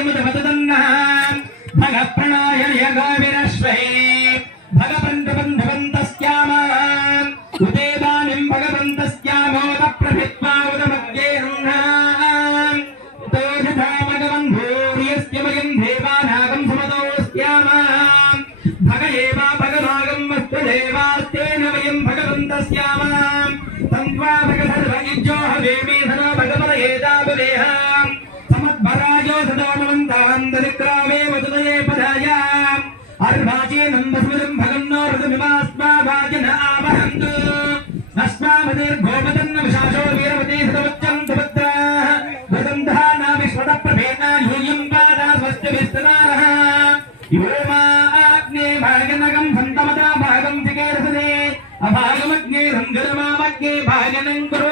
यमुदवतदन्नः भगप्रणोय गोविरश्वे भगवन्तबन्धवन्तस्याम उदेवानिं भगवन्तस्यामोदप्रभित्वा उदमग्येरुह्णाम् तोषधामगवन्धूर्यस्य वयं देवानागं समदोऽस्याम भग एव भगभागं वस्तुदेवास्तेन वयं भगवन्तस्याम तन्त्वा भगसर्वयुज्यो हवेमि धनो भगवदयेतावदेहाम् समद्भराजो सदामवन्तान् दरिद्रावे वदुदये पदायाम् अर्वाचीनं वस्मिदं भगन्नो ऋतुमिमास्मा वाजिन आवहन्तु अस्मामदीर्घोपतन्न विशासो वीरवती सदवच्चन्तु भद्राः वदन्तः विश्वतप्रभेना यूयं पादा स्वस्य विस्तनारः योमाग्ने भागनगं सन्तमता भागं चिकेरसदे अभागमग्ने रङ्गरमामग्ने भागनं कुरु